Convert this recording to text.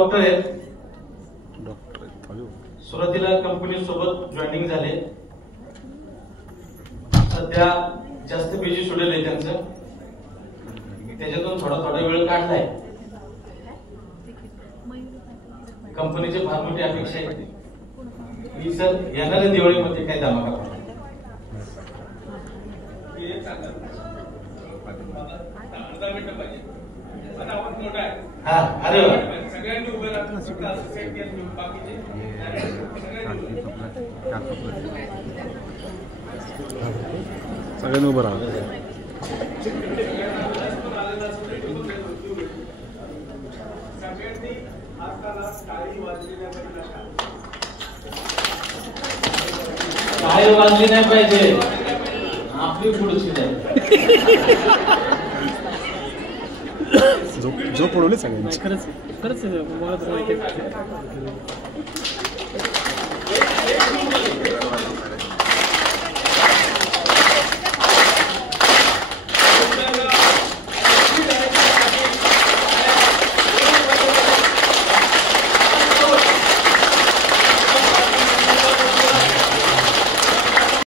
Doctor आहेत. सुरुवातीला company सोबत जॉईनिंग झाले. सध्या जास्त बिझी शेड्यूल आहे त्यांचं. त्याच्यातून थोडा वेळ काढलाय. कंपनीचे फार मोठी अपेक्षा आहे की सर येणाऱ्या दिवाळीमध्ये काय धमाका पाहिजे. हा अरे वा सगळ्यांनी उभे राहतात. सगळ्यांनी उभं राहा. टाळी वाजली नाही पाहिजे. आपली पुढची नाही. जो पडवले सगळ्यांनी. खरंच